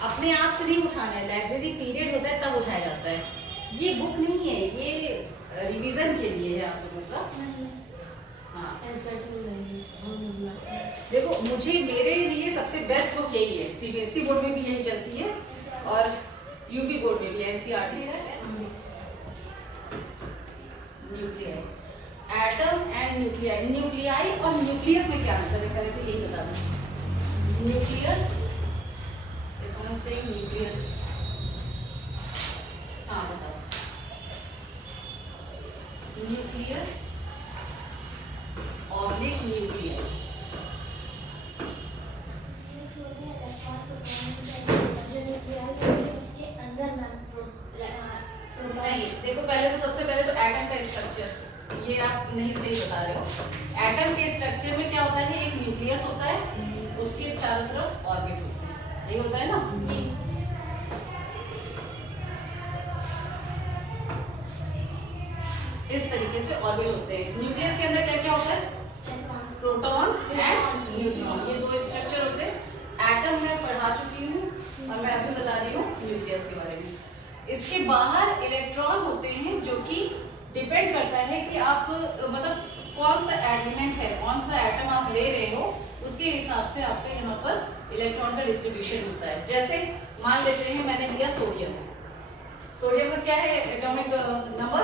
अपने आप से नहीं उठाना है, लाइब्रेरी पीरियड होता है तब उठाया जाता है। ये बुक नहीं है, ये रिवीजन के लिए है आप लोगों का। हाँ देखो, मुझे मेरे लिए सबसे बेस्ट बुक यही है। सीबीएसई बोर्ड में भी यही चलती है और यूपी बोर्ड में भी एनसीईआरटी है। Nuclei, atom and nuclei. Nuclei और न्यूक्लियस में क्या अंतर है पहले तो यही बता दूं। न्यूक्लियस, से न्यूक्लियस, हाँ बताओ। न्यूक्लियस और न्यूक्लियाई। नहीं देखो, पहले तो सबसे पहले तो एटम का स्ट्रक्चर, ये आप नहीं सही बता रहे हो। एटम के स्ट्रक्चर में क्या होता है, एक न्यूक्लियस होता है, उसके चारों तरफ ऑर्बिट होते हैं, यही होता है ना। इस तरीके से ऑर्बिट होते हैं। न्यूक्लियस के अंदर क्या क्या होता है, प्रोटॉन एंड न्यूट्रॉन, ये दो स्ट्रक्चर होते हैं। एटम मैं पढ़ा चुकी हूँ और मैं अभी बता रही हूँ न्यूक्लियस के बारे में। इसके बाहर इलेक्ट्रॉन होते हैं, जो कि डिपेंड करता है कि आप मतलब कौन सा एलिमेंट है, कौन सा एटम आप ले रहे हो, उसके हिसाब से आपका यहाँ पर इलेक्ट्रॉन का डिस्ट्रीब्यूशन होता है। जैसे मान लेते हैं मैंने लिया सोडियम। सोडियम का क्या है एटॉमिक नंबर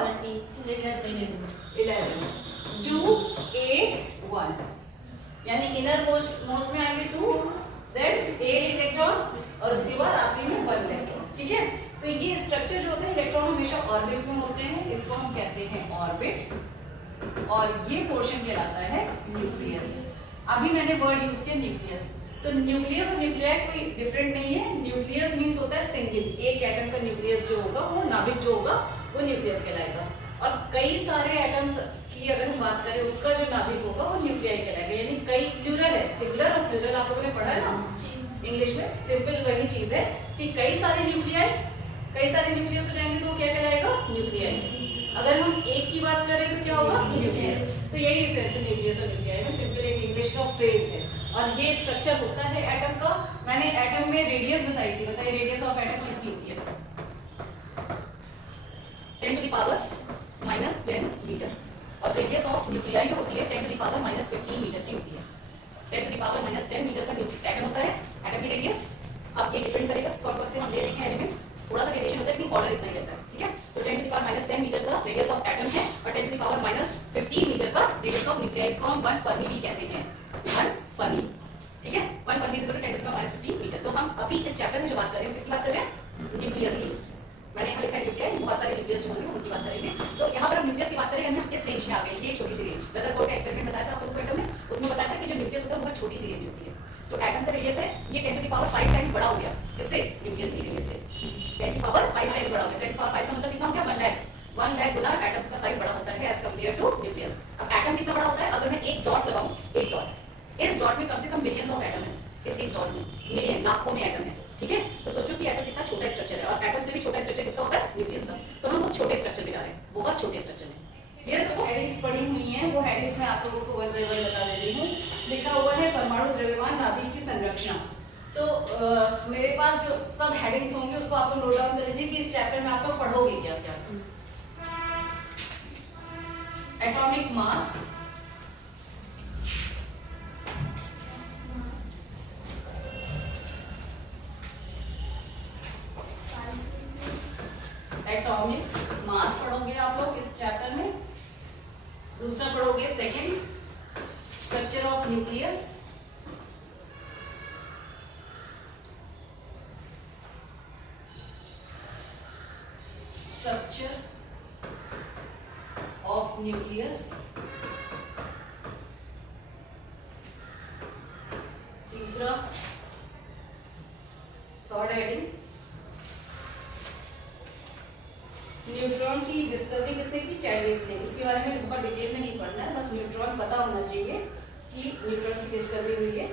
11, 2, 8, 1, यानी इनर मोस्ट में आएंगे 2, देन 8 इलेक्ट्रॉन्स और उसके बाद आखिरी में 1 इलेक्ट्रॉन। ठीक है, तो ये स्ट्रक्चर जो होते हैं, इलेक्ट्रॉन हमेशा ऑर्बिट में होते हैं, इसको हम कहते हैं ऑर्बिट, और ये पोर्शन कहलाता है न्यूक्लियस। अभी मैंने वर्ड यूज किया न्यूक्लियस, तो न्यूक्लियस और न्यूक्लियाई कोई डिफरेंट नहीं है। न्यूक्लियस मींस होता है सिंगल, एक एटम का न्यूक्लियस जो होगा, वो नाभिक जो होगा वो न्यूक्लियस कहलाएगा। और कई सारे एटम्स की अगर हम बात करें, उसका जो नाभिक होगा वो न्यूक्लियाई कहलाएगा। यानी कई प्लूरल है, सिंगुलर और प्लूरल आप लोगों ने पढ़ा है ना इंग्लिश में। सिंपल वही चीज है कि कई सारे न्यूक्लियाई, कई सारे न्यूक्लियस हो जाएंगे तो क्या कहलाएगा, न्यूक्लियाई। अगर हम एक की बात करें तो क्या होगा, न्यूक्लियस। तो यही डिफरेंस है न्यूक्लियस और न्यूक्लियाई में, सिंपल एक इंग्लिश का फ्रेज है। और ये स्ट्रक्चर होता है एटम का। मैंने एटम में रेडियस बताई थी, बताइए रेडियस ऑफ एटम कितनी होती है, 10⁻⁻10 मीटर। और रेडियस ऑफ न्यूक्लियाई जो होती है 10⁻⁻15 मीटर की होती है। 10⁻⁻10 मीटर का एटम होता है, एटम की रेडियस। अब ये डिपेंड करेगा कौन कौन से हम ले रहे हैं एलिमेंट, थोड़ा सा वेरिएशन होता है लेकिन ऑर्डर इतना ही रहता है। ठीक है, तो 10⁻⁻10 मीटर का रेडियस ऑफ एटम है और 10⁻⁻15 मीटर का रेडियस ऑफ न्यूक्लियाई, इसको हम 1 फर्मी भी कहते हैं, 1 फर्मी। ठीक है, 1 fermi is equal to 10⁻⁻15 metre. तो हम अभी इस चैप्टर में जो बात कर रहे हैं किसकी बात कर रहे हैं, न्यूक्लियस की। मैंने यहाँ लिखा है न्यूक्लियाई, बहुत सारे न्यूक्लियस होंगे उनकी बात करेंगे। तो यहाँ पर हम न्यूक्लियस की बात करेंगे, हम इस रेंज में आ गए। ये छोटी सी रेंज, रदरफोर्ड का एक्सपेरिमेंट बताया था आपको एटम में, उसमें बताया था कि जो न्यूक्लियस होता है बहुत छोटी सी रेंज होती है। तो एटम का रेडियस है ये 10⁵ टाइम्स बड़ा हो गया, इससे न्यूक्लियस की रेडियस से 10⁵ टाइम्स बड़ा हो गया। 10⁵ का मतलब कितना हो गया, 1 लाख। 1 लाख गुना एटम का साइज बड़ा होता है एज कंपेयर टू न्यूक्लियस। अब एटम कितना बड़ा होता है, अगर मैं एक डॉट लगाऊं, एक डॉट, इस डॉट में कम से कम मिलियंस ऑफ एटम है, इस एक डॉट में मिलियन, लाखों में एटम है। ठीक है, तो सोचो कि एटम कितना छोटा स्ट्रक्चर है, और एटम से भी छोटा स्ट्रक्चर किसका होता है, न्यूक्लियस का। तो हम उस छोटे स्ट्रक्चर में जा रहे हैं, बहुत छोटे स्ट्रक्चर में। ये सबको हेडिंग्स पड़ी हुई हैं, वो हेडिंग्स मैं आप लोगों को वन बाय वन बता दे रही हूँ। लिखा हुआ है परमाणु द्रव्यमान नाभिक की संरचना। तो मेरे पास जो सब हेडिंग्स होंगे उसको आप लोग नोट डाउन कर लीजिए कि इस चैप्टर में आप लोग पढ़ोगे क्या क्या। एटॉमिक मास, एटॉमिक मास पढ़ोगे आप लोग इस चैप्टर में। दूसरा पढ़ोगे second, structure of nucleus. Structure of nucleus. तीसरा, थर्ड हेडिंग, न्यूट्रॉन की डिस्कवरी किसने की, चैडविक ने। इसके बारे में बहुत डिटेल में नहीं पढ़ना है, बस न्यूट्रॉन पता होना चाहिए कि न्यूट्रॉन की डिस्कवरी हुई है।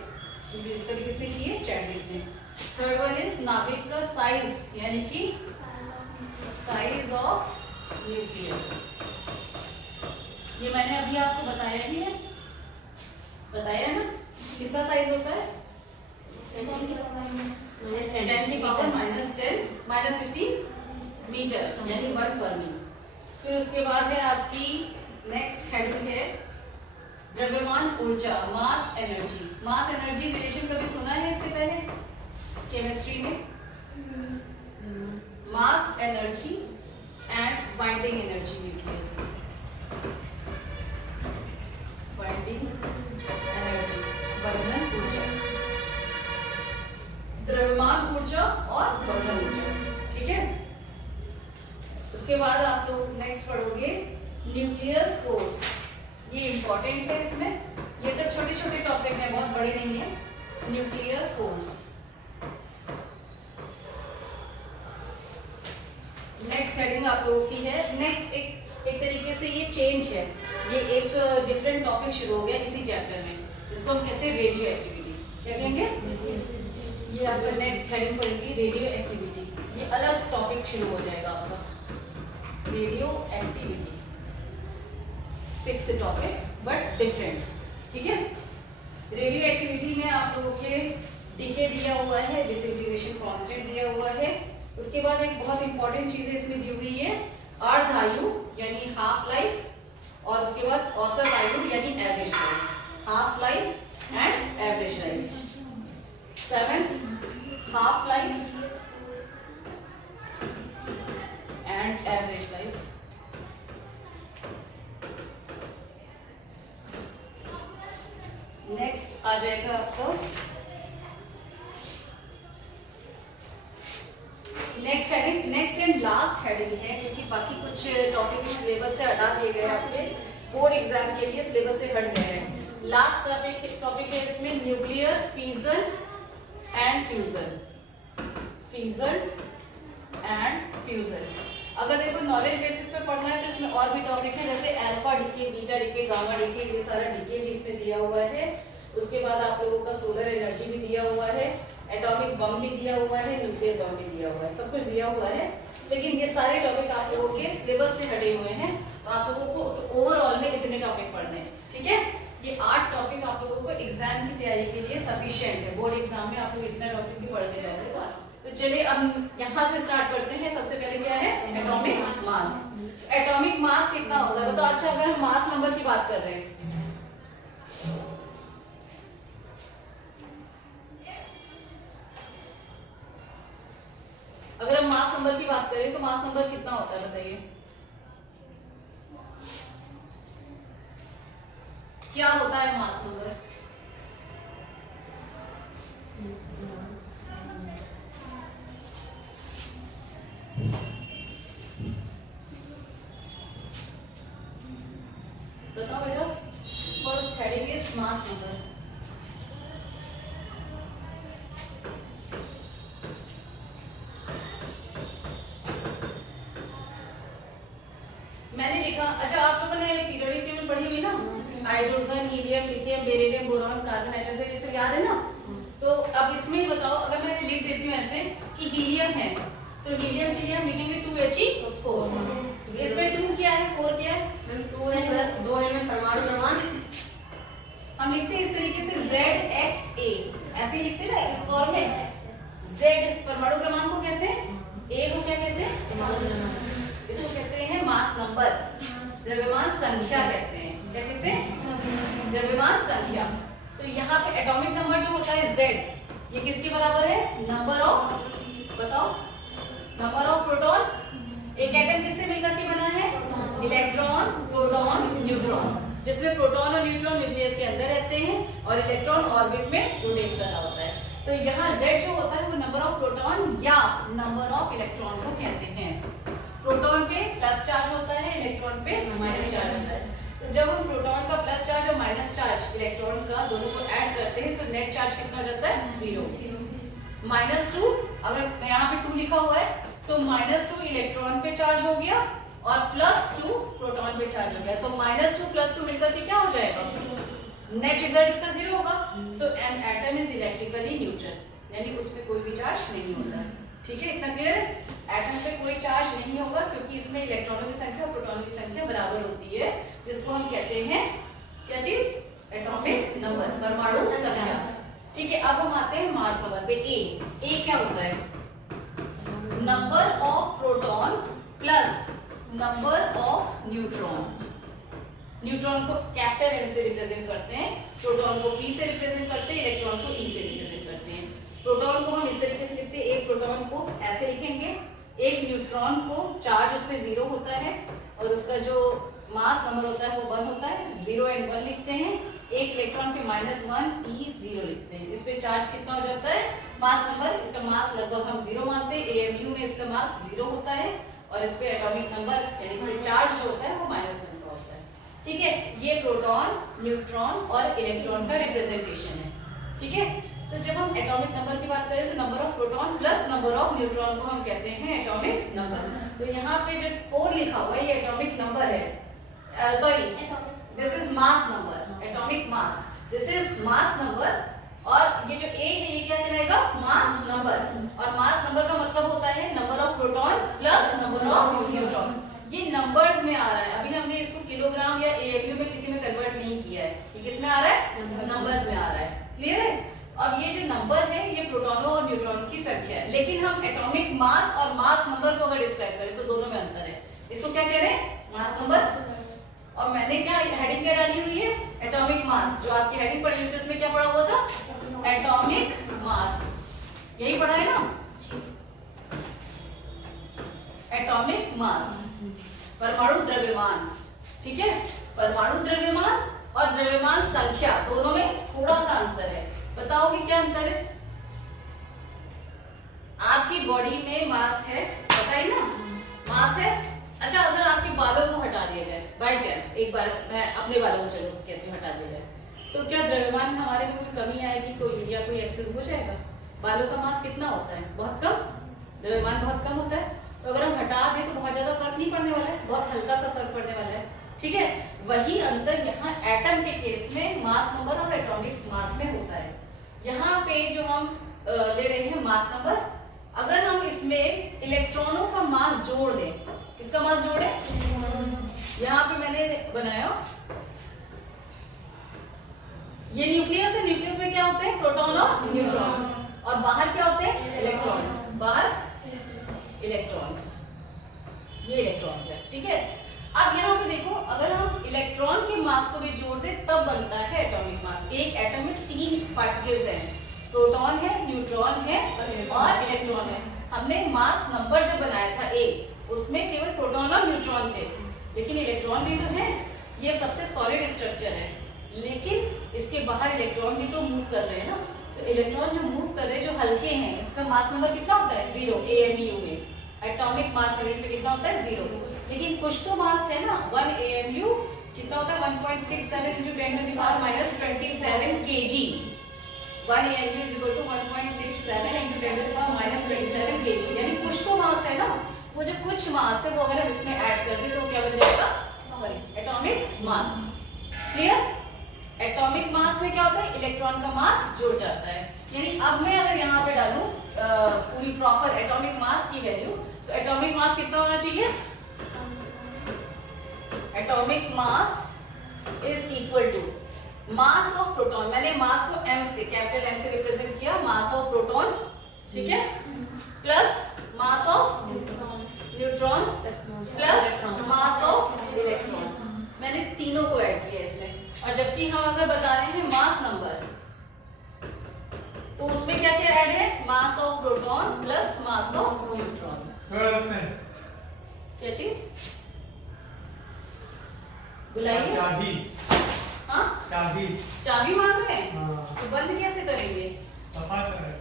डिस्कवरी किसने की है, चैडविक ने। थर्ड वन इज नाभिक का साइज, यानी कि साइज ऑफ न्यूक्लियस। ये मैंने अभी आपको बताया ही है, बताया ना कितना साइज होता है, 10 की पावर -10 -15 मीटर यानी 1 फर्मी। फिर उसके बाद है आपकी नेक्स्ट हेडिंग है द्रव्यमान ऊर्जा, mass energy. Mass energy relation कभी सुना है इससे पहले केमिस्ट्री में? Mass energy and binding energy nucleus की, बाइंडिंग एनर्जी बंधन ऊर्जा, द्रव्यमान ऊर्जा और बंधन ऊर्जा, ठीक है। उसके बाद आप लोग नेक्स्ट पढ़ोगे न्यूक्लियर फोर्स। ये इंपॉर्टेंट है, इसमें ये सब छोटे छोटे टॉपिक हैं, बहुत बड़े नहीं है। न्यूक्लियर फोर्स नेक्स्ट हेडिंग आप लोगों की है। नेक्स्ट एक तरीके से ये चेंज है, ये एक डिफरेंट टॉपिक शुरू हो गया इसी चैप्टर में, जिसको हम कहते हैं रेडियो एक्टिविटी। क्या कहेंगे? ये आपका नेक्स्ट हेडिंग पड़ेगी रेडियो एक्टिविटी। ये अलग टॉपिक शुरू हो जाएगा आपका, radio activity, 6th topic but different, ठीक है। रेडियो एक्टिविटी में आप लोगों के डीके दिया हुआ है, डिसइंटीग्रेशन कांस्टेंट दिया हुआ है। उसके बाद एक बहुत इंपॉर्टेंट चीज इसमें दी हुई है अर्ध आयु यानी हाफ लाइफ, और उसके बाद औसत आयु यानी average life, half life and average life. 7th half life and average life. Next आ जाएगा आपको next heading, next and last heading है, क्योंकि बाकी कुछ टॉपिक सिलेबस से हटा दिए गए आपके बोर्ड एग्जाम के लिए, सिलेबस से हट गए हैं। लास्ट टॉपिक है इसमें nuclear fission and fusion, fission and fusion. अगर देखो नॉलेज बेसिस पे पढ़ना है तो इसमें और भी टॉपिक है, जैसे alpha decay, beta decay, gamma decay, ये सारा डीके भी इसमें दिया हुआ है। उसके बाद आप लोगों का सोलर एनर्जी भी दिया हुआ है, एटॉमिक बम भी दिया हुआ है, न्यूक्लियर बम भी दिया हुआ है, सब कुछ दिया हुआ है। लेकिन ये सारे टॉपिक आप लोगों के सिलेबस से हटे हुए हैं, तो आप लोगों को ओवरऑल में इतने टॉपिक पढ़ने हैं, ठीक है। ये 8 टॉपिक आप लोगों को एग्जाम की तैयारी के लिए सफिशिएंट है। बोर्ड एग्जाम में आप लोग इतना टॉपिक भी पढ़ने जा सकते हो। तो चलिए अब यहाँ से स्टार्ट करते हैं। सबसे पहले क्या है? Atomic mass. एटॉमिक मास कितना होता है? तो अच्छा, अगर हम मास नंबर की बात कर रहे हैं, अगर हम मास नंबर की बात करें तो मास नंबर कितना होता है बताइए? क्या होता है मास नंबर? बताओ बेटा। First heading is mass number. मैंने लिखा, अच्छा आप लोगों ने पीरियोडिक टेबल पढ़ी हुई ना, hydrogen, helium, lithium, beryllium, boron, carbon, nitrogen, ये सब याद है ना? तो अब इसमें बताओ, अगर मैं लिख देती हूँ ऐसे कि हीलियम है, तो हीलियम के लिए हम लिखेंगे 2He4। इसमें 2 क्या है, 4 क्या है? 2 है, 2 है परमाणु क्रमांक। हम लिखते हैं इस तरीके से ZXA, ऐसे ही लिखते हैं ना इस फॉर्म में। Z परमाणु क्रमांक को कहते हैं, A को क्या कहते हैं? इसको कहते हैं मास नंबर, द्रव्यमान संख्या कहते हैं। क्या कहते हैं? द्रव्यमान संख्या। तो यहाँ पे एटॉमिक नंबर जो होता है Z, ये किसके बराबर है? नंबर ऑफ, बताओ, नंबर ऑफ प्रोटॉन। एक एटम किससे मिलकर के बना है? इलेक्ट्रॉन, प्रोटॉन, न्यूट्रॉन, जिसमें प्रोटॉन और न्यूट्रॉन न्यूक्लियस के अंदर रहते हैं और इलेक्ट्रॉन ऑर्बिट में रोटेट कर रहा होता है। तो यहाँ Z जो होता है वो नंबर ऑफ प्रोटॉन या नंबर ऑफ इलेक्ट्रॉन को कहते हैं। प्रोटॉन पे प्लस चार्ज होता है, इलेक्ट्रॉन पे माइनस चार्ज होता है। तो जब हम प्रोटॉन का प्लस चार्ज और माइनस चार्ज इलेक्ट्रॉन का दोनों को ऐड करते हैं तो नेट चार्ज कितना हो जाता है? 0। -2, अगर यहाँ पे 2 लिखा हुआ है तो -2 इलेक्ट्रॉन पे चार्ज हो गया और +2 प्रोटॉन पे चार्ज हो गया, तो -2 + 2 मिलकर के क्या हो जाएगा? नेट रिजल्ट इसका 0 होगा। तो an atom is electrically neutral, यानी उसमें कोई भी चार्ज नहीं होता है। ठीक है, इतना क्लियर है? एटम पे कोई चार्ज नहीं होगा क्योंकि इसमें इलेक्ट्रॉनों की संख्या और प्रोटॉनों की संख्या बराबर होती है, जिसको हम कहते हैं क्या चीज? एटॉमिक नंबर, परमाणु संख्या। ठीक है, अब हम आते हैं मास नंबर पे। ए क्या होता है? Number of proton plus number of neutron. Neutron को कैपिटल एन से रिप्रेजेंट करते हैं, प्रोटॉन को पी से रिप्रेजेंट करते हैं, इलेक्ट्रॉन को ई से रिप्रेजेंट करते हैं। प्रोटॉन को हम इस तरीके से लिखते हैं, एक प्रोटॉन को ऐसे लिखेंगे, एक न्यूट्रॉन को चार्ज उस पे 0 होता है और उसका जो मास नंबर होता है वो 1 होता है, 0 एंड 1 लिखते हैं। एक इलेक्ट्रॉन पे -1 e0 लिखते हैं। इस पे चार्ज कितना हो जाता है? मास नंबर, इसका मास लगभग हम 0 मानते हैं, AMU में इसका मास 0 होता है और इस पे एटॉमिक नंबर यानी इस पे चार्ज जो होता है वो -1 का होता है। ठीक है, ये प्रोटॉन, न्यूट्रॉन और इलेक्ट्रॉन का रिप्रेजेंटेशन है। ठीक है, तो जब हम एटॉमिक नंबर की बात करें तो number of proton plus number of neutron को हम कहते हैं एटॉमिक नंबर। तो यहाँ पे जो 4 लिखा हुआ है ये एटॉमिक नंबर है, sorry this is mass number, atomic mass, this is mass number. और ये जो A है ये क्या कहलाएगा? Mass number. और मास नंबर का मतलब होता है number of proton plus number of neutron. ये नंबर्स में आ रहा है, अभी हमने इसको किलोग्राम या AMU में किसी में कन्वर्ट नहीं किया है, ये किस में आ रहा है? नंबर्स में आ रहा है। क्लियर है? अब ये जो नंबर है ये प्रोटॉनों और न्यूट्रॉन की संख्या है, लेकिन हम एटॉमिक मास और मास नंबर को अगर डिस्क्राइब करें तो दोनों में अंतर है। इसको क्या कह रहे हैं? Mass number. और मैंने क्या हेडिंग क्या डाली हुई है? Atomic mass. जो आपकी हेडिंग पढ़ी हुई थी उसमें क्या पढ़ा हुआ था? Atomic mass. यही पढ़ा है ना? एटॉमिक मास, परमाणु द्रव्यमान। ठीक है, परमाणु द्रव्यमान और द्रव्यमान संख्या दोनों में थोड़ा सा अंतर है। बताओगे क्या अंतर है? आपकी बॉडी में मास है, पता ही ना? मास है। अच्छा, अगर आपके बालों को हटा दिया जाए बाय चांस, एक बार मैं अपने बालों को चलो कहती हूँ हटा दिया जाए, तो क्या द्रव्यमान में हमारे में कोई कमी आएगी, कोई या कोई एक्सेस हो जाएगा? बालों का मास कितना होता है? बहुत कम, द्रव्यमान बहुत कम होता है। तो अगर हम हटा दें तो बहुत ज्यादा फर्क नहीं पड़ने वाला है, बहुत हल्का सा फर्क पड़ने वाला है। ठीक है, वही अंतर यहाँ एटम के केस में मास नंबर और एटॉमिक मास में होता है। यहाँ पे जो हम ले रहे हैं मास नंबर, अगर हम इसमें इलेक्ट्रॉनों का मास जोड़ दें, किसका मास जोड़े? यहाँ पे मैंने बनाया, ये न्यूक्लियस है, न्यूक्लियस में क्या होते हैं? प्रोटॉन और न्यूट्रॉन, और बाहर क्या होते हैं? इलेक्ट्रॉन, बाहर इलेक्ट्रॉन्स, ये इलेक्ट्रॉन्स है। ठीक है, अब यहाँ पे देखो, अगर हम इलेक्ट्रॉन के मास को भी जोड़ दें तब बनता है एटॉमिक मास। एक एटम में 3 पार्टिकल्स हैं, प्रोटॉन है, न्यूट्रॉन है और इलेक्ट्रॉन है। हमने मास नंबर जब बनाया था A, उसमें केवल प्रोटॉन और न्यूट्रॉन थे, लेकिन इलेक्ट्रॉन भी तो है। ये सबसे सॉलिड स्ट्रक्चर है, लेकिन इसके बाहर इलेक्ट्रॉन भी तो मूव कर रहे हैं ना। तो इलेक्ट्रॉन जो मूव कर रहे हैं, जो हल्के हैं, इसका मास नंबर कितना होता है? 0। AMU में एटॉमिक मास यूनिट में कितना होता है? 0। लेकिन कुछ तो मास है ना, 1 AMU कितना होता है? 1.67 into 10 to the power -27 kg। 1 AMU is equal to 1.67 into 10 to the power -27 kg। यानी कुछ तो मास है ना, वो जो कुछ मास है वो अगर हम इसमें ऐड कर दें तो क्या बन जाएगा? Sorry, atomic mass. Clear? Atomic mass में क्या होता है? इलेक्ट्रॉन का मास जुड़ जाता है। यानी अब मैं अगर यहाँ पे डालूं पूरी प्रॉपर एटॉमिक मास की वैल्यू, तो एटॉमिक मास कितना होना चाहिए? Atomic mass is equal to mass of proton. मैंने मास को m से, कैपिटल M से रिप्रेजेंट किया, मास ऑफ प्रोटॉन, ठीक है, plus mass of neutron plus mass of electron. मैंने तीनों को ऐड किया इसमें। और जबकि हम अगर बता रहे हैं मास नंबर, तो उसमें क्या क्या ऐड है? Mass of proton plus mass of neutron. क्या चीज? बुलाइए। चाबी। हाँ, चाबी। चाबी मांग रहे हैं? हाँ। तो बंद कैसे करेंगे? सफा करें।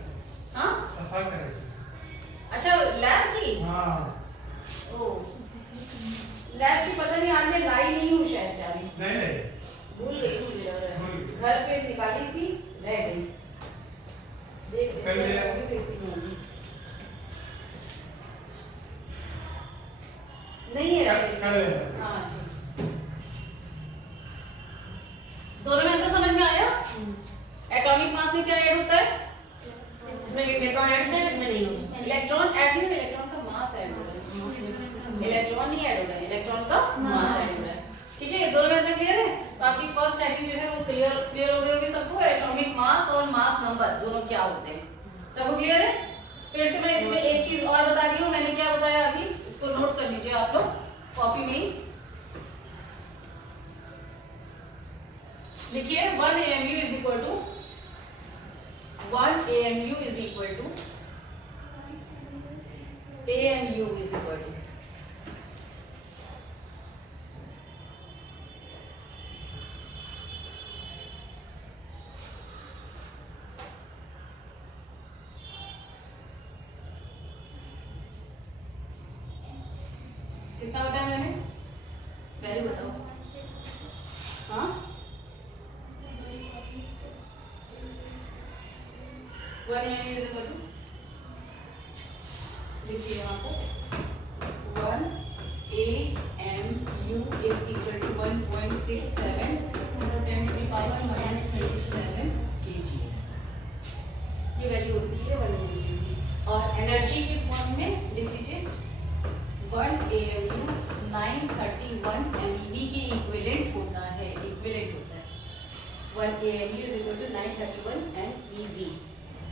हाँ, सफा करें। अच्छा, लैब की? हाँ। ओ, लैब की पता नहीं, आज मैं लाई नहीं हूँ शायद चाबी। नहीं, भूल गई, मुझे लग रहा भूल है। गई। घर पे निकाली थी, रह गई। देख ले, कर लिया। होगी कैसी होगी। नहीं है, रह कर गई। ले। हाँ जी। दोनों में अंतर समझ में आया? एटॉमिक मास में क्या ऐड होता है? इसमें इलेक्ट्रॉन ऐड है, इसमें नहीं होगा। इलेक्ट्रॉन ऐड नहीं, इलेक्ट्रॉन का मास ऐड हो रहा है। इलेक्ट्रॉन नहीं ऐड हो रहा है, इलेक्ट्रॉन का मास ऐड हो रहा है। ठीक है, ये दोनों में अंतर क्लियर है? तो आपकी फर्स्ट हेडिंग जो है वो क्लियर हो गई होगी सबको। एटॉमिक एटॉमिक मास और मास नंबर दोनों क्या होते हैं, सबको क्लियर है? फिर से मैं इसमें एक चीज और बता रही हूँ, मैंने क्या बताया अभी, इसको नोट कर लीजिए आप लोग कॉपी में ही लिखिए। 1 AMU is equal to 1 AMU is equal to AMU is equal to कितना बताया मैंने, वैल्यू बताओ। हाँ 1 AMU इज इक्वल टू, लिखिए यहाँ को 1 AMU is equal to 1.67 into 10 to the power minus 37 kg। ये वैल्यू होती है 1 AMU की। और एनर्जी की फॉर्म में लिख लीजिए 1 AMU 931 MeV के इक्विवेलेंट होता है, इक्विवेलेंट होता है 1 AMU is equal to 931 MeV।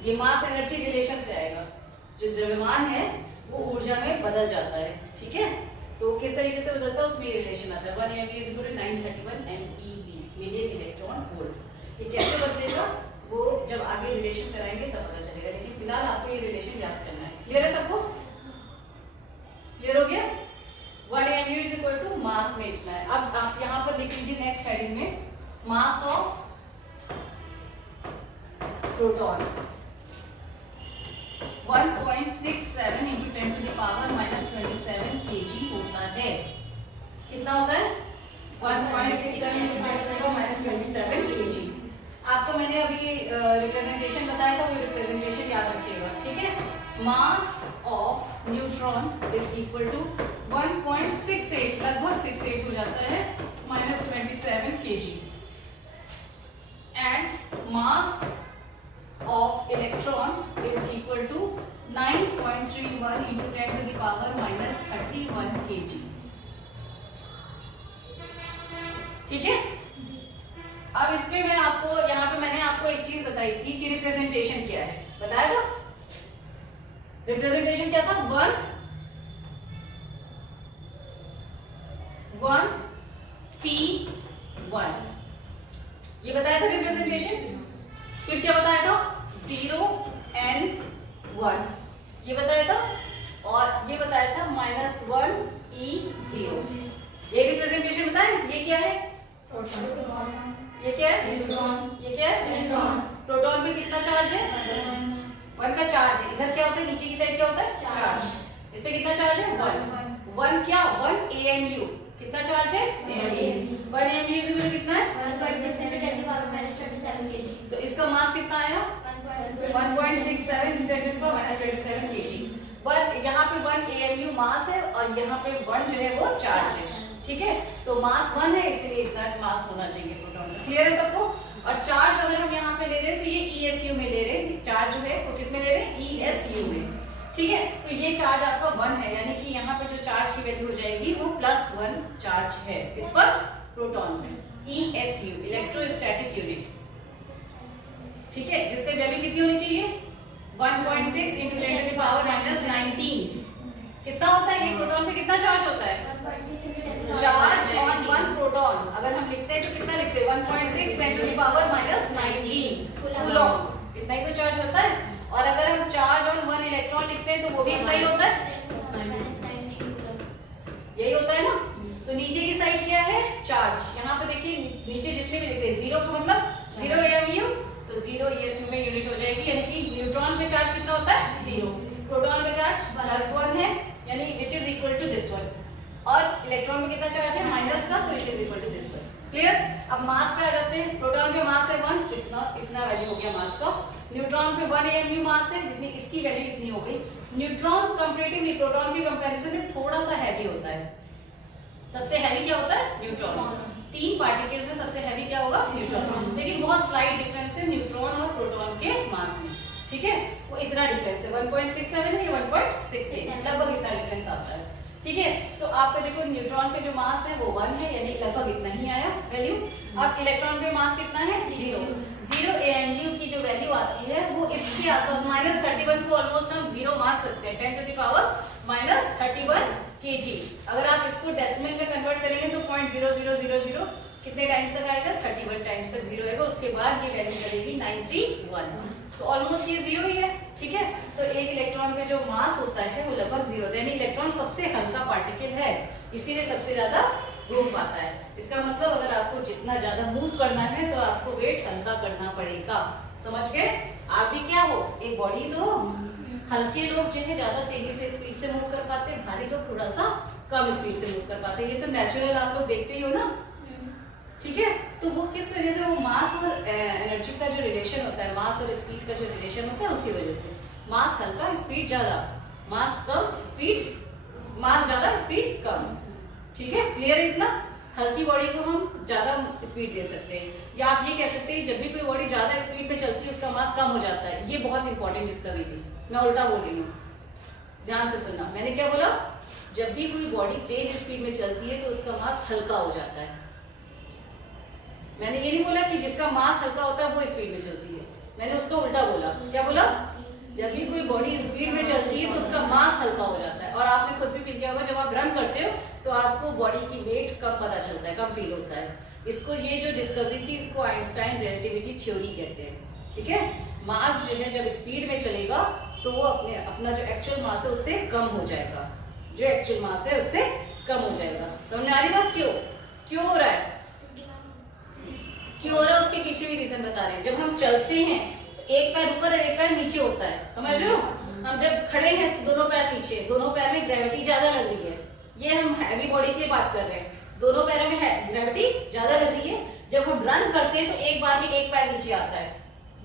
ये मास एनर्जी रिलेशन से आएगा, जो द्रव्यमान है वो ऊर्जा में बदल जाता है, ठीक है? तो किस तरीके से बदलता है उसमें ये रिलेशन आता है 1 AMU is equal to 931 MeV million electron volt. ये कैसे बदलेगा वो जब आगे रिलेशन कराएंगे तब पता चलेगा, लेकिन फिलहाल आपको ये रिलेशन याद करना है। क्लियर है सबको? क्लियर हो गया? 1 AMU is equal to mass में इतना है। अब आप यहाँ पर लिख लीजिए नेक्स्ट हेडिंग में मास of proton 1.67 into 10 to the power minus 27 kg होता है। कितना होता है? 1.67 into 10 to the power minus 27 kg। आपको मैंने अभी रिप्रेजेंटेशन बताया था, वो रिप्रेजेंटेशन याद रखिएगा, ठीक है? Mass of neutron is equal to 1.68, लगभग 68 हो जाता है, minus 27 kg and mass of electron is equal to 9.31 into 10 to the power minus 31 kg। ठीक है? अब इसमें मैं आपको यहाँ पे मैंने आपको एक चीज बताई थी कि रिप्रेजेंटेशन क्या है, बताया था? रिप्रेजेंटेशन क्या था? 1 P1 ये बताया था रिप्रेजेंटेशन। फिर क्या बताया था? 0 N1 ये बताया था, और ये बताया था -1 E0। ये रिप्रेजेंटेशन बताया। ये क्या है? ये क्या है? ये क्या है? प्रोटॉन पे कितना चार्ज है? 1 का चार्ज है। इधर क्या होता है? नीचे की साइड क्या होता है? चार्ज। इस पे कितना चार्ज है? 1 क्या? 1 AMU कितना चार्ज है? 1 AMU कितना है? 1.67 kg। तो इसका मास कितना आया? 1.67 into 10 to the power minus 27 kg। यहाँ पे 1 AMU मास है और यहाँ पे 1 जो है वो चार्ज है, ठीक है? तो मास 1 है, इसलिए इतना मास होना चाहिए प्रोटॉन का। क्लियर है सबको? और चार्ज अगर हम यहाँ पे ले रहे हैं तो ये ESU में ले रहे हैं, चार्ज जो है वो किस में ले रहे हैं? ESU में, ठीक है? तो ये चार्ज आपका 1 है, यानी कि यहाँ पे जो चार्ज की वैल्यू हो जाएगी वो +1 चार्ज है इस पर प्रोटॉन में। ESU इलेक्ट्रोस्टैटिक यूनिट, ठीक है? जिसकी वैल्यू कितनी होनी चाहिए? 1.6 into 10 to the power minus 19। कितना होता है? एक प्रोटॉन पे कितना चार्ज होता है? चार्ज ऑन 1 प्रोटॉन अगर हम लिखते हैं तो कितना लिखते हैं? 1.6 10 to the power minus 19 Coulomb. इतना ही तो चार्ज होता है। और अगर हम चार्ज ऑन 1 इलेक्ट्रॉन लिखते हैं तो वो भी इतना ही होता है, यही होता है ना? तो नीचे की साइड क्या है? चार्ज। यहाँ पे देखिए नीचे जितने भी लिख रहे हैं 0 का मतलब 0 AMU, तो 0 ESU में यूनिट हो जाएगी, यानी कि न्यूट्रॉन पे चार्ज कितना होता है? 0। प्रोटॉन पे चार्ज +1 है, यानी which is equal to this one. और इलेक्ट्रॉन में कितना चार्ज है? माइनस का, तो which is equal to this one. Clear? अब मास पे आ जाते हैं। प्रोटॉन पे मास है 1, जितना इतना वैल्यू हो गया मास का। न्यूट्रॉन पे 1 AMU मास है, जितनी इसकी वैल्यू इतनी हो गई। न्यूट्रॉन कंपैरेटिवली प्रोटॉन की कंपैरिजन में थोड़ा सा हैवी होता है। सबसे हैवी क्या होता है? न्यूट्रॉन। 3 पार्टिकल्स में सबसे हैवी क्या होगा? न्यूट्रॉन। लेकिन बहुत स्लाइट डिफरेंस है न्यूट्रॉन और प्रोटॉन के मास में, ठीक है? वो इतना डिफरेंस है, 1.67 है, ये 1.68, लगभग इतना डिफरेंस आता है, ठीक है? तो आपका देखो न्यूट्रॉन पे जो मास है वो 1 है, यानी लगभग इतना ही आया वैल्यू। अब इलेक्ट्रॉन पे मास कितना है? 0 AMU kg। अगर आप इसको डेसिमल में कन्वर्ट करेंगे तो 0.0000 कितने टाइम्स तक आएगा, 31 टाइम्स तक जीरो आएगा। उसके बाद ये वैल्यू चलेगी 931, तो ऑलमोस्ट ये जीरो ही है, ठीक है। तो एक इलेक्ट्रॉन पे जो मास होता है वो लगभग जीरो, यानी इलेक्ट्रॉन सबसे हल्का पार्टिकल है, इसीलिए सबसे ज्यादा घूम पाता है। इसका मतलब अगर आपको जितना ज्यादा मूव करना है तो आपको वेट हल्का करना पड़ेगा, समझ गए। आप भी क्या हो, एक बॉडी तो हल्के लोग जो है ज्यादा तेजी से स्पीड से मूव कर पाते हैं, भारी लोग थोड़ा सा कम स्पीड से मूव कर पाते हैं, ये तो नेचुरल आप लोग देखते ही हो ना, ठीक है। तो वो किस वजह से, वो मास और एनर्जी का जो रिलेशन होता है, मास और स्पीड का जो रिलेशन होता है उसी वजह से। मास हल्का स्पीड ज्यादा, मास कम स्पीड, मास ज्यादा स्पीड कम, ठीक है। क्लियर है इतना। हल्की बॉडी को हम ज्यादा स्पीड दे सकते हैं, या आप ये कह सकते हैं जब भी कोई बॉडी ज्यादा स्पीड में चलती है उसका मास कम हो जाता है। ये बहुत इंपॉर्टेंट डिस्कवरी थी, मैं उल्टा बोल रही हूँ, ध्यान से सुनना। मैंने क्या बोला, जब भी कोई बॉडी तेज स्पीड में चलती है तो उसका मास हल्का हो जाता है। मैंने ये नहीं बोला कि जिसका मास हल्का होता है वो स्पीड में चलती है, मैंने उसका उल्टा बोला। क्या बोला, जब भी कोई बॉडी स्पीड में चलती है तो उसका मास हल्का हो जाता है। और आपने खुद भी फील किया होगा, जब आप रन करते हो तो आपको बॉडी की वेट कम पता चलता है, कम फील होता है। इसको, ये जो डिस्कवरी थी इसको आइंस्टाइन रिलेटिविटी थ्योरी कहते हैं, ठीक है। मास जो है जब स्पीड में चलेगा तो वो अपना जो एक्चुअल मास है उससे कम हो जाएगा, जो एक्चुअल मास है उससे कम हो जाएगा। समझ में आ रही बात, क्यों हो रहा है, क्यों हो रहा है, उसके पीछे भी रीजन बता रहे हैं। जब हम चलते हैं तो एक पैर ऊपर और एक पैर नीचे होता है, समझ रहे हो। हम जब खड़े हैं तो दोनों पैर नीचे, दोनों पैर में ग्रेविटी ज्यादा लग रही है। ये हम हैवी बॉडी की बात कर रहे हैं, दोनों पैरों में ग्रेविटी ज्यादा लग रही है। जब हम रन करते हैं तो एक बार में एक पैर नीचे आता है,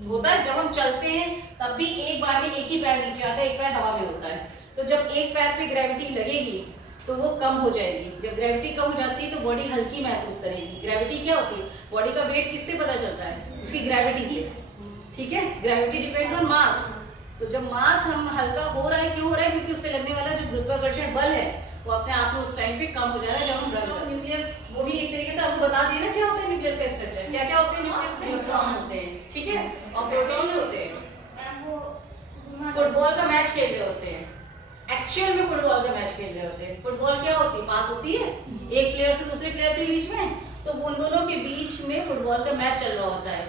होता है। जब हम चलते हैं तब भी एक बार में एक ही पैर नीचे आता है, एक पैर हवा में होता है। तो जब एक पैर पे ग्रेविटी लगेगी तो वो कम हो जाएगी। जब ग्रेविटी कम हो जाती है तो बॉडी हल्की महसूस करेगी। ग्रेविटी क्या होती है, बॉडी का वेट किससे पता चलता है, उसकी ग्रेविटी से, ठीक है। ग्रेविटी डिपेंड्स ऑन मास। तो जब मास हम हल्का हो रहा है, क्यों हो रहा है, क्योंकि उस पर लगने वाला जो गुरुत्वाकर्षण बल है वो अपने आप में उस टाइम पे कम हो जा रहा है। जब हम रन, न्यूक्लियस, वो भी एक तरीके से आपको बता दिया ना क्या होता है न्यूक्लियस का स्ट्रक्चर, क्या क्या होते हैं न्यूक्लियस में, न्यूट्रॉन होते हैं, ठीक है, और प्रोटॉन होते हैं। फुटबॉल का मैच खेल रहे होते हैं, एक्चुअल में फुटबॉल का मैच खेल रहे होते हैं। फुटबॉल क्या होती है, पास होती है एक प्लेयर से दूसरे प्लेयर के बीच में, तो उन दोनों के बीच में फुटबॉल का मैच चल रहा होता है।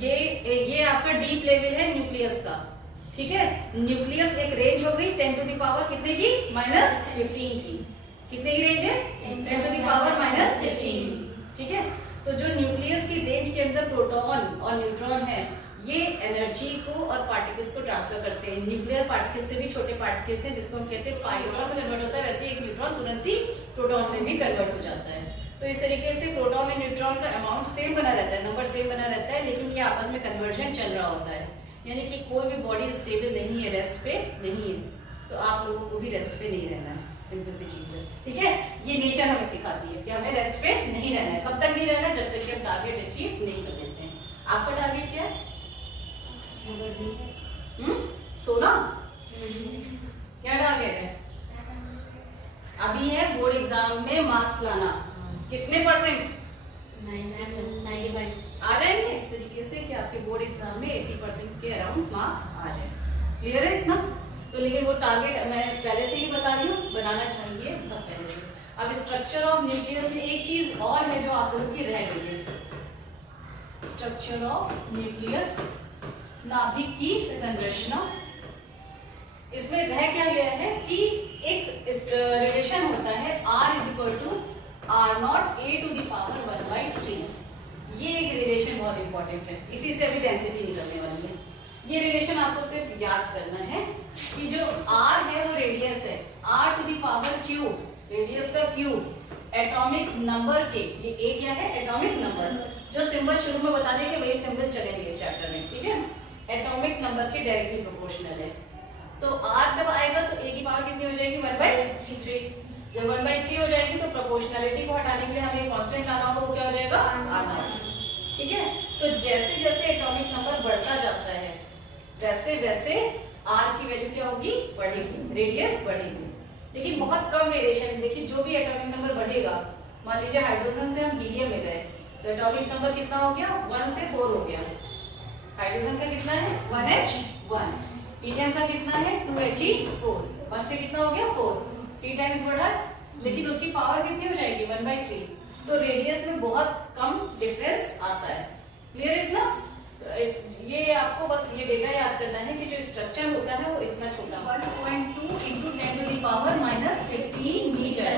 ये आपका डीप लेवल है न्यूक्लियस का, ठीक है। न्यूक्लियस एक रेंज हो गई 10 टू द पावर कितने की, -15 की। कितने की रेंज है, 10 टू द पावर -15 की, ठीक है। तो जो न्यूक्लियस की रेंज के अंदर प्रोटॉन और न्यूट्रॉन है, ये एनर्जी को और पार्टिकल्स को ट्रांसफर करते हैं। न्यूक्लियर पार्टिकल्स से भी छोटे पार्टिकल्स हैं जिसको हम कहते हैं पाइरोन में कन्वर्ट होता है, वैसे एक न्यूट्रॉन तुरंत ही प्रोटॉन में भी कन्वर्ट हो जाता है। तो इस तरीके से प्रोटॉन और न्यूट्रॉन का अमाउंट सेम बना रहता है, नंबर सेम बना रहता है, लेकिन ये आपस में कन्वर्जन चल रहा होता है। यानी कि कोई भी बॉडी स्टेबल नहीं है, रेस्ट पे नहीं है, तो आप लोगों को भी रेस्ट पे नहीं रहना है, सिंपल सी चीज है, ठीक है। ये नेचर हमें सिखाती है कि हमें रेस्ट पे नहीं रहना है। कब तक नहीं रहना, जब तक कि हम टारगेट अचीव नहीं कर लेते हैं। आपका टारगेट क्या है, सोना, क्या टारगेट है अभी है, बोर्ड एग्जाम में मार्क्स लाना। कितने परसेंट, 95 आ जाएंगे इस तरीके से कि आपके बोर्ड एग्जाम में 80% के अराउंड मार्क्स आ जाए। क्लियर है इतना। तो लेकिन वो टारगेट मैं पहले से ही बता रही हूँ, बनाना चाहिए बहुत पहले से। अब स्ट्रक्चर ऑफ न्यूक्लियस में एक चीज और है जो आप लोगों की रह गई है, स्ट्रक्चर ऑफ न्यूक्लियस, नाभिक की संरचना। इसमें रह क्या गया है कि एक रिलेशन होता है R = R0 a to the power 1/3। ये एक रिलेशन बहुत इंपॉर्टेंट है, इसी से अभी डेंसिटी निकलने वाली है। ये रिलेशन आपको सिर्फ याद करना है कि जो R है वो रेडियस है, R to the power Q, radius का Q एटॉमिक नंबर के, ये A क्या है, एटॉमिक नंबर, जो सिंबल शुरू में बता देंगे वही सिंबल चलेंगे इस चैप्टर में, ठीक है। एटॉमिक नंबर के डायरेक्टली प्रोपोर्शनल है। तो R जब आएगा तो A की पावर कितनी हो जाएगी, 1/3। जब 1/3 हो जाएगी तो प्रोपोर्शनलिटी को हटाने के लिए हमें कांस्टेंट लाना होगा, वो क्या हो जाएगा, R0, ठीक है। तो जैसे जैसे एटॉमिक नंबर बढ़ता जाता है वैसे वैसे R की वैल्यू क्या होगी, बढ़ेगी, रेडियस बढ़ेगी। लेकिन बहुत कम वेरिएशन, देखिए जो भी एटॉमिक नंबर बढ़ेगा, मान लीजिए हाइड्रोजन से हम हीलियम में गए तो एटॉमिक नंबर कितना हो गया, 1 से 4 हो गया। हाइड्रोजन का कितना है, 1H1, हीलियम का कितना है, 2He4, 1 से कितना हो गया, 4, 3 टाइम्स बढ़ा, लेकिन उसकी पावर कितनी हो जाएगी 1/3, तो रेडियस में बहुत कम डिफरेंस आता है। क्लियर है इतना? तो ये आपको बस ये डेटा याद करना है कि जो स्ट्रक्चर होता है वो इतना छोटा 1.2 × 10⁻⁻15 मीटर,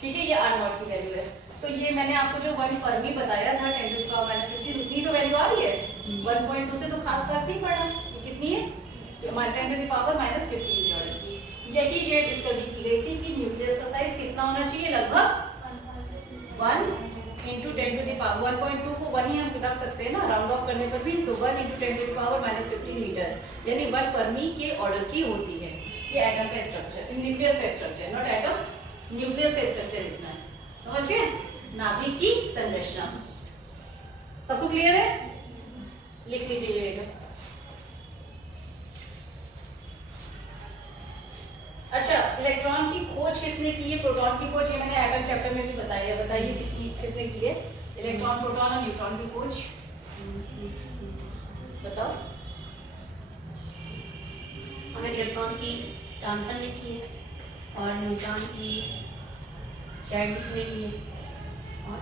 ठीक है, ये R नॉट की वैल्यू है। तो ये मैंने आपको जो 1 फर्मी बताया था 10⁻⁻15 उतनी तो वैल्यू आ रही है, 1.2 से तो खास फर्क नहीं पड़ा। ये कितनी है? 10⁻⁻15 की ऑर्डर की। यही जो डिस्कवरी की गई थी कि न्यूक्लियस का साइज कितना होना चाहिए, लगभग 1 × 10⁻1.2 को 1 ही हम रख सकते हैं ना राउंड ऑफ करने पर भी, तो 1 × 10⁻⁻15 मीटर यानी 1 फर्मी के ऑर्डर की होती है। ये एटम का स्ट्रक्चर, न्यूक्लियस का स्ट्रक्चर, नॉट एटम, न्यूक्लियस का स्ट्रक्चर इतना है। समझ गए? नाभिक की संरचना सबको क्लियर है? लिख लीजिए ये। अच्छा, इलेक्ट्रॉन की खोज किसने की है? प्रोटॉन की खोज ये मैंने एटम चैप्टर में भी बताई है। बताइए कि किसने की है इलेक्ट्रॉन, प्रोटॉन और न्यूट्रॉन की खोज? बताओ। हमें इलेक्ट्रॉन की टॉमसन ने की है और न्यूट्रॉन की चैडविक ने की है और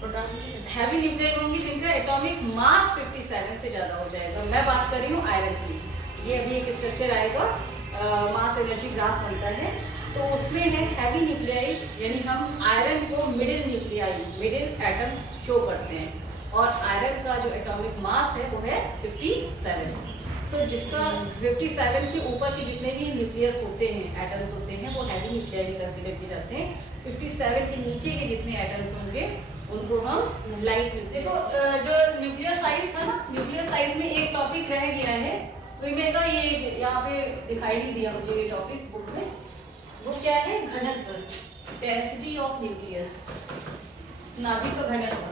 प्रोटॉन हैवी न्यूक्लियर होंगी जिनका एटॉमिक मास 57 से ज्यादा हो जाएगा। मैं बात कर रही हूँ आयरन की। ये अभी एक स्ट्रक्चर आएगा, मास एनर्जी ग्राफ बनता है, तो उसमें है हैवी न्यूक्लियाई, यानी हम आयरन को middle nuclei, middle atom show करते हैं, और आयरन का जो एटॉमिक मास है वो है 57। तो जिसका 57 के ऊपर के जितने भी न्यूक्लियस होते हैं, एटम्स होते हैं, वो हैवी न्यूक्लियाई कंसीडर किए जाते हैं। 57 के नीचे के जितने एटम्स होंगे उनको हम लाइट। देखो जो न्यूक्लियर साइज था ना, न्यूक्लियर साइज में एक टॉपिक रह गया है, मैं तो ये यहाँ पे दिखाई नहीं दिया मुझे ये टॉपिक बुक में। वो क्या है? घनत्व, डेंसिटी ऑफ न्यूक्लियस, नाभिक का घनत्व।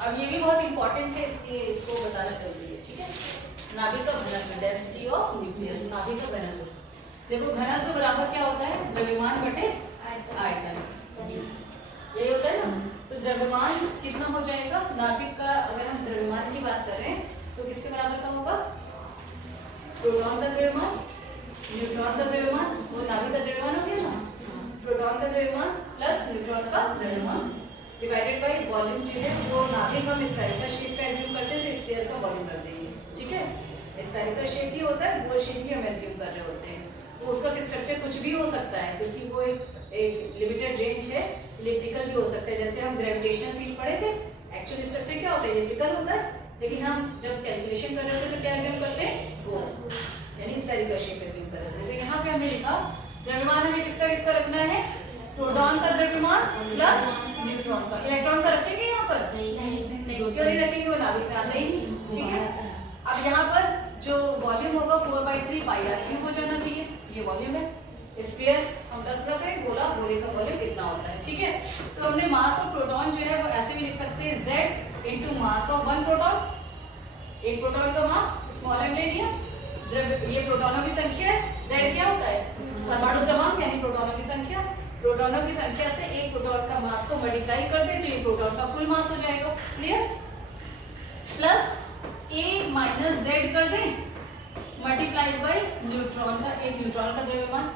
अब ये भी बहुत इंपॉर्टेंट है, इसलिए इसको बताना जरूरी है, ठीक है? नाभिक का घनत्व, डेंसिटी ऑफ न्यूक्लियस, नाभिक का घनत्व। देखो घनत्व बराबर क्या होता है? द्रव्यमान बटे आयतन, यही होता है ना। तो द्रव्यमान कितना हो जाएगा नाभिक का? अगर हम द्रव्यमान की बात करें तो किसके बराबर का होगा? प्रोटॉन का द्रव्यमान, न्यूट्रॉन का द्रव्यमान, वो नाभिक का द्रव्यमान हो गया ना। प्रोटॉन का द्रव्यमान प्लस न्यूट्रॉन का द्रव्यमान डिवाइडेड बाय वॉल्यूम जो है वो नाभिक हम स्फेरिकल शेप का एज्यूम करते हैं तो स्फीयर का वॉल्यूम कर देंगे, ठीक है? स्फेरिकल शेप भी होता है, गोल शेप भी हम एज्यूम कर रहे होते हैं, तो उसका स्ट्रक्चर कुछ भी हो सकता है क्योंकि वो एक लिमिटेड रेंज है। इलिप्टिकल भी हो सकता है, जैसे हम ग्रेविटेशनल फील्ड पढ़े थे, एक्चुअल स्ट्रक्चर क्या होता है? इलिप्टिकल होता है, लेकिन हम जब कैलकुलेशन कर रहे होते हैं तो क्या एज्यूम करते हैं? गोल, यानी स्फेरिकल शेप एज्यूम कर रहे होते हैं। तो यहाँ पे हमने लिखा द्रव्यमान हमें किसका रखना है? प्रोटॉन का द्रव्यमान प्लस न्यूट्रॉन का। इलेक्ट्रॉन का रखेंगे यहाँ पर? नहीं, क्यों नहीं रखेंगे? वो नाभिक में आता ही नहीं, ठीक है? अब यहाँ पर जो वॉल्यूम होगा 4/3 πr³ हो जाना चाहिए, ये वॉल्यूम है। स्फीयर हम रख रहे हैं, गोला, गोले का वॉल्यूम कितना होता है, ठीक है? तो हमने मास ऑफ प्रोटॉन जो है वो ऐसे भी लिख सकते हैं, Z × मास ऑफ 1 प्रोटॉन। एक प्रोटॉन का मास स्मॉल m ले लिया, ये प्रोटॉनों की संख्या है, Z क्या होता है? परमाणु क्रमांक यानी प्रोटॉनों की संख्या। प्रोटॉनों की संख्या से एक प्रोटॉन का मास को मल्टीप्लाई कर दे तो ये प्रोटॉन का कुल मास हो जाएगा, क्लियर? प्लस A - Z कर दे मल्टीप्लाइड बाय न्यूट्रॉन का, एक न्यूट्रॉन का द्रव्यमान,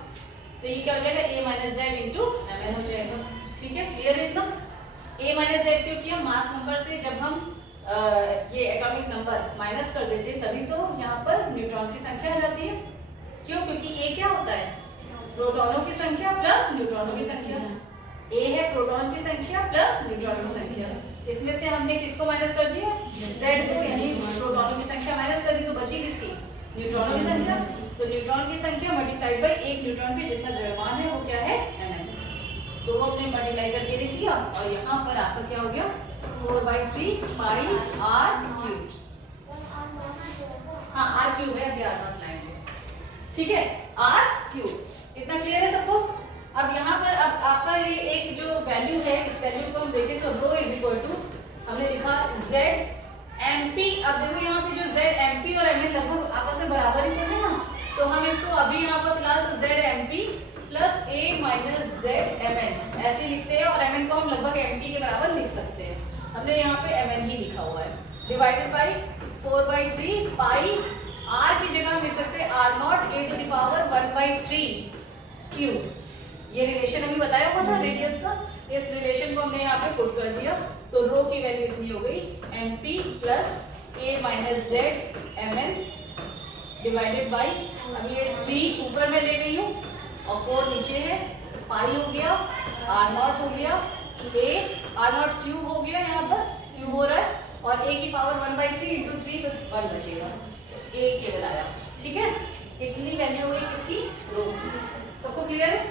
तो ये क्या हो जाएगा? A - Z × Mn हो जाएगा, ठीक है? क्लियर है इतना? A - Z क्योंकि हम मास नंबर से जब हम ये एटॉमिक नंबर माइनस कर देते हैं तभी तो यहाँ पर न्यूट्रॉन की संख्या आ जाती है। क्यों? क्योंकि A क्या होता है? प्रोटॉनों की संख्या प्लस न्यूट्रॉनों की संख्या। A है प्रोटॉन की संख्या प्लस न्यूट्रॉनों की संख्या। इसमें से हमने किसको माइनस कर दिया? Z को, यानी प्रोटॉनों की संख्या माइनस कर दी तो बची किसकी? न्यूट्रॉनों की संख्या। तो न्यूट्रॉन की संख्या मल्टीप्लाइड बाय एक न्यूट्रॉन पे जितना द्रव्यमान है वो क्या है? Mn। तो वो हमने मल्टीप्लाई करके लिख दिया और यहाँ पर आपका क्या हो गया? 4/3 πr³। हाँ, r³ है, अभी r0 लाएंगे, ठीक है? r³। इतना क्लियर है सबको? अब यहाँ पर अब आपका ये एक जो वैल्यू है, इस वैल्यू को हम देखें तो ρ हमने लिखा ZmP। अब देखो यहाँ पे जो ZmP और Mn लगभग आपस में बराबर ही है ना, तो हम इसको अभी यहाँ पर फिलहाल तो ZmP प्लस A - ZMn ऐसे लिखते हैं, और Mn को हम लगभग Mp के बराबर लिख सकते हैं। हमने यहाँ पे Mn ही लिखा हुआ है, डिवाइडेड बाई 4/3 πr³ r की जगह हम लिख सकते हैं r naught a to the power 1/3 cube. ये रिलेशन अभी बताया हुआ था रेडियस का, इस रिलेशन को हमने यहाँ पे पुट कर दिया, तो रो की वैल्यू इतनी हो गई mp plus a minus Z mn divided by, अब ये 3 ऊपर में ले गई हूँ और 4 नीचे है, पाई हो गया, r नॉट हो गया, a r नॉट क्यूब हो गया, यहाँ पर क्यूब हो रहा है, और a की पावर 1/3 इंटू 3 तो 1 बचेगा, a केवल आया। ठीक है, इतनी वैल्यू हो गई किसकी, रो की। सबको क्लियर है?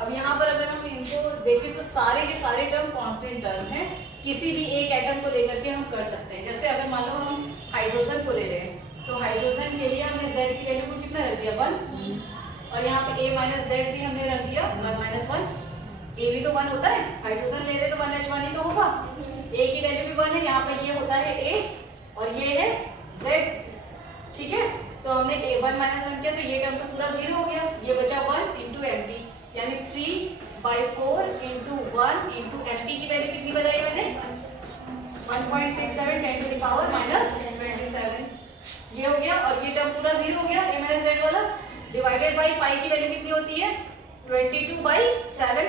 अब यहाँ पर अगर हम इनको देखें तो सारे के सारे टर्म कांस्टेंट टर्म हैं, किसी भी एक एटम को लेकर के हम कर सकते हैं। जैसे अगर मान लो हम हाइड्रोजन को ले रहे हैं, तो हाइड्रोजन के लिए हमने z की वैल्यू को कितना रख दिया 1, और यहाँ पे a माइनस जेड भी हमने रख दिया 1 माइनस 1, a भी तो 1 होता है, हाइड्रोजन ले रहे तो 1h1 ही तो होगा, a की वैल्यू भी 1 है, यहाँ पे ये होता है a और ये है z। ठीक है, तो हमने a1 माइनस 1 किया तो ये टर्म तो पूरा 0 हो गया, ये बचा 1 इंटू mp, यानी 3/4 इंटू 1 इंटू mp की वैल्यू कितनी बताई मैंने 1.67 10 टू द पावर माइनस 27, ये हो गया, और ये टर्म पूरा 0 हो गया, a माइनस z वाला, डिवाइडेड बाई पाई की वैल्यू कितनी होती है 22/7,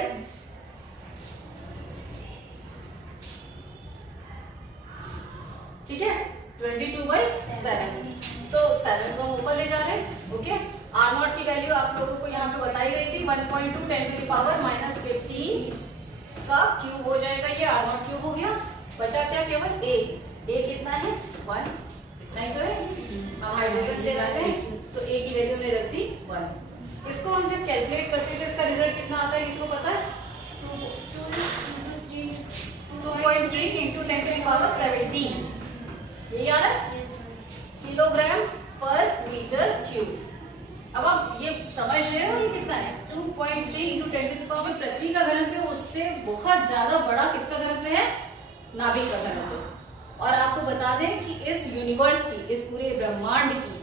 ठीक है 22/7, तो 7 को हम ऊपर ले जा रहे हैं। ओके, r नॉट की वैल्यू आप लोगों को यहाँ पे बताई गई थी 1.2 10 टू द पावर माइनस 15 का क्यूब हो जाएगा, ये r नॉट क्यूब हो गया, बचा क्या केवल a कितना है 1, इतना ही तो है, हम हाइड्रोजन ले रहे हैं तो a की वैल्यू हमने रख दी 1। इसको हम जब कैलकुलेट करते हैं तो इसका रिजल्ट कितना आता है, इसको पता है 2.3 इंटू 10 टू द पावर 17, यही आ रहा है किलोग्राम पर मीटर क्यूब। अब आप ये समझ रहे हो ये कितना है 2.3 इंटू 10 टू द पावर, पृथ्वी का घनत्व है उससे बहुत ज्यादा बड़ा किसका घनत्व है, नाभिक का घनत्व। और आपको बता दें कि इस यूनिवर्स की, इस पूरे ब्रह्मांड की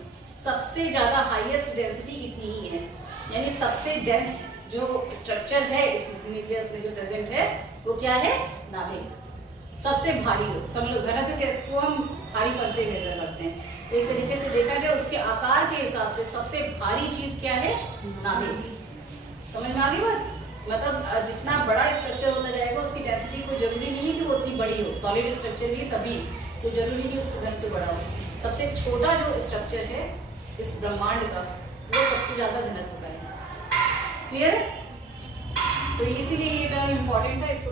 सबसे ज्यादा हाईएस्ट डेंसिटी इतनी ही है, यानी सबसे डेंस जो स्ट्रक्चर है इस न्यूक्लियस में जो प्रेजेंट है वो क्या है, नाभिक। सबसे भारी हो, समझ लो घनत्व को हम भारीपन से मेजर करते हैं, तो एक तरीके से देखा जाए उसके आकार के हिसाब से सबसे भारी चीज क्या है, नाभिक। समझ में आ गई बात? मतलब जितना बड़ा स्ट्रक्चर होता जाएगा उसकी डेंसिटी कोई जरूरी नहीं है कि वो उतनी बड़ी हो, सॉलिड स्ट्रक्चर भी तभी, तो जरूरी नहीं उसका घनत्व बड़ा हो। सबसे छोटा जो स्ट्रक्चर है इस ब्रह्मांड का वो सबसे ज्यादा घनत्व का है। क्लियर है? तो इसीलिए ये टर्म इंपॉर्टेंट था, इसको